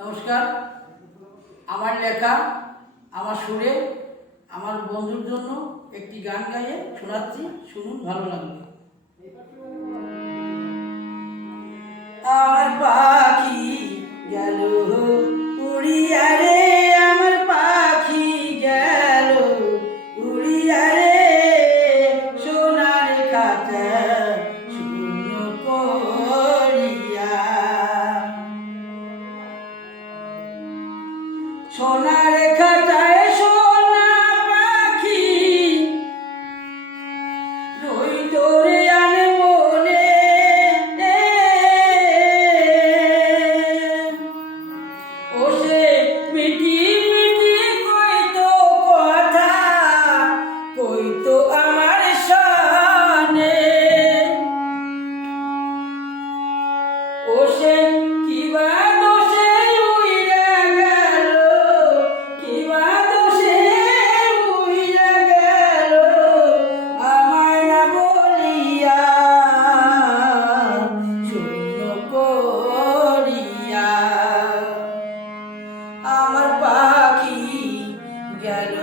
নমস্কার। আমার লেখা, আমার সুরে, আমার বন্ধুর জন্য একটি গান গাইয়ে শোনাচ্ছি। শুনুন, ভালো লাগবে। আমার সোনার আমার পাখি গেল।